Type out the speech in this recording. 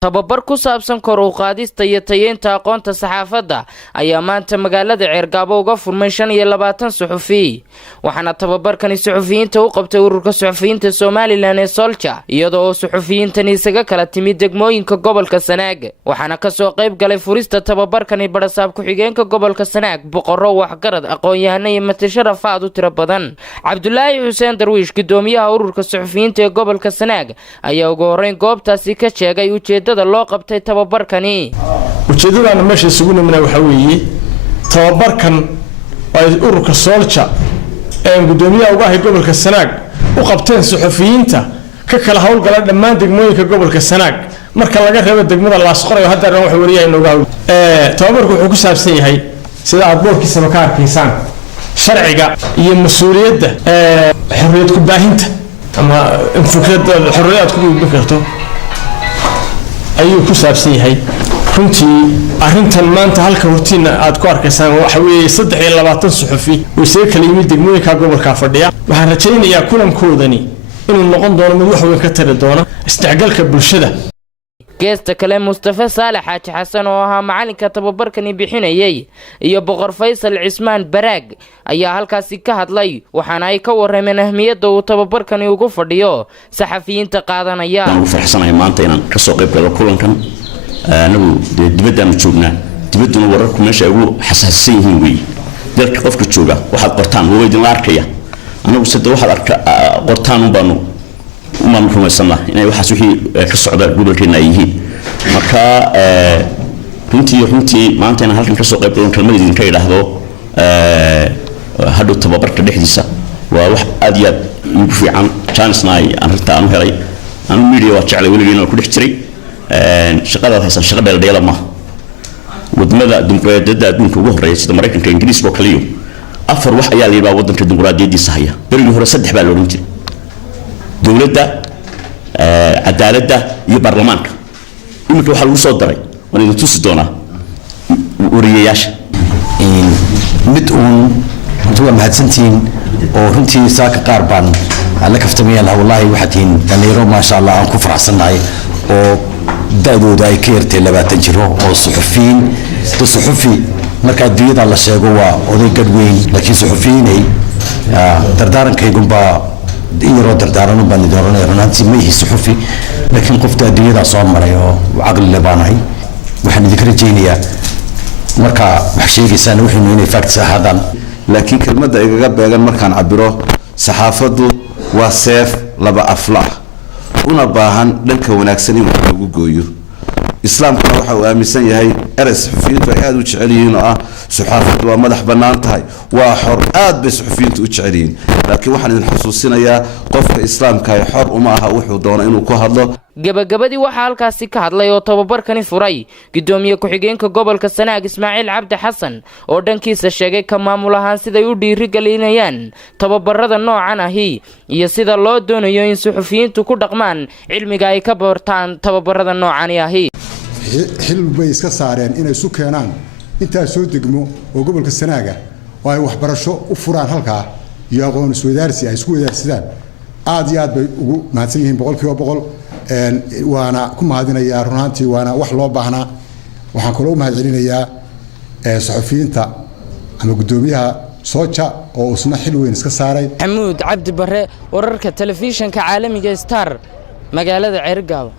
tababar ku saabsan kor u qaadista iyo tayeynta aqoonta saxaafadda ayaa maanta magaalada Ceergaabo uga furmay 25 suxufi waxaana tababarkani suxufiyiinta u qabtay ururka suxufiyiinta Soomaaliland ee Solja iyadoo suxufiyiintani isaga kala timid degmooyinka gobolka Sanaag waxaana ka soo qayb galay furista tababarkani barasaab ku xigeenka gobolka Sanaag boqorro waxgarad aqoon-yahano iyo matasharaf aad u tiro badan Cabdullaahi Xuseen Darwiish gudoomiyaha ururka suxufiyiinta ee gobolka Sanaag ayaa ugu horeyn goobtaasi ka sheegay ujeedada loo qabtay tababarkani ujeedadana meesha isugu nimana waxa weeye tababarkan ay ururka Solja ee gudoomiyaha uga ahay gobolka Sanaag u qabteen suxufiyiinta ka kala hawlgala dhammaan degmooyinka gobolka Sanaag marka laga reebo degmada Laasqoray oo hadda wax wariyay inooga tababarku wuxuu ku saabsan yahay sida aad boorkiisa ka arkaysaan sharciga iyo mas'uuliyadda xorriyad ku baahinta ama fikrada xorriyad ku gudbin karto ayuu ku saabsan yahay runtii arrintan maanta halka hortiina aad ku arkaysaan waxa weeye 23 suxufi oo isaga kala yimid degmooyinka gobolka fadhiya waxaan rajaynayaa kulankoodani inuu noqon doono mid wax weyn ka tari doona isticmaalka bulshada geesta kale Mustafa Saalax Xaaji Xasan oo ahaa macalinka tababarkani bixinayay iyo boqor Faysal Cismaan Baraag ayaa halkaasi ka hadlay waxaana ay ka warameen ahmiyadda uu tababarkani ugu fadhiyo saxafiyiinta qaadanaya ugu farxsanahay maanta inaan ka soo qayb galo kulankan anagu dibadda ma joognaa dibadduna wararku meesha ugu xasaasisan yihiin way dalka qofka jooga waxaad qortaan oo idin arkaya anagu sidoo waxaad arka qortaan u baanu uma rumaysana inay waxaas wixii ka socda gobolkeena yihiin marka runtii maanta inaan halkan ka soo qayb galo kalmad idin ka yiraahdo hadda tababarka dhexdiisa waa wax aad iyo aad ugu fiican chance ay arrinta aan helay aan media waa jeclay weligeena ku dhex jiray shaqada haysan shaqa dheer ma wadamada dimuqraadiyadda adduunka ugu horeeyay sida Mareykanka Ingiriiska oo kaliya afar wax ayaa la yiraahdaa wadanka dimuqraadiyadiisa haya berigii hore saddex baa la oran jiray dawladda cadaaladda iyo baarlamaanka imika waxa lagu soo daray waan idin tusi doonaa wariyayaasha mid intuu mahadsantiin oo runtii saaka qaar baan la kaftamayaan wallahi waxatiin dhalinyaro ma sha Allah aan ku faraxsanahay oo dadooda ay ka yartay 20 jiro oo suxufi marka diyada la sheego waa oday gadweyn laakiin suxufiinay dardaarankaygum baa يرو دردارن بان دورن رنانتي ما هي صحفي لكن قفت اديدا soo maray oo aqal leebanahay waxaan idin rajaynayaa marka wax sheegaysan wixii inay facts ahaadaan laakiin kelmadda igaga beegan markaan cabiro saxaafadu waa seef laba afla una baahan dhanka wanaagsan in lagu gooyo islaamkuna waxa uu aaminsan yahay eres suxufiyiintu ay aad u jecel yihiin oo ah saxaafadu waa madax bannaan tahay waa xor aad bay suxufiyiintu u jecel yihiin laakiin waxaan idin xusuusinayaa qofka islaamka ay xor uma aha wuxuu doono inuu ku hadlo gabagabadii waxa halkaasi ka hadlay oo tababarkani furay gudoomiye ku xigeenka gobolka Sanaag Ismaaciil Cabdi Xasan oo dhankiisa sheegay ka maamul ahaan siday u dhiirigelinayaan tababarada noocan ahi iyo sida loo doonayo in suxufiyiintu ku dhaqmaan cilmiga ay ka bartaan tababarada noocan ahi xil bay iska saareen inay isu keenaan inta soo degmo oo gobolka Sanaaga oo ay waxbarasho u furaan halka iyo aqoon isweydaarsi ay isku weydaarsadaan aad iyo aad bay ugu mahadsan yihiin boqolkiiba boqol waana ku mahadinayaa runtii waana wax loo baahnaa waxaan kula u mahadcelinayaa saxafiyiinta ama gudoomiyaha Solja oo usna xil weyn iska saaray Maxamuud Cabdi Barre wararka telefishinka caalamiga Star magaalada Ceergaabo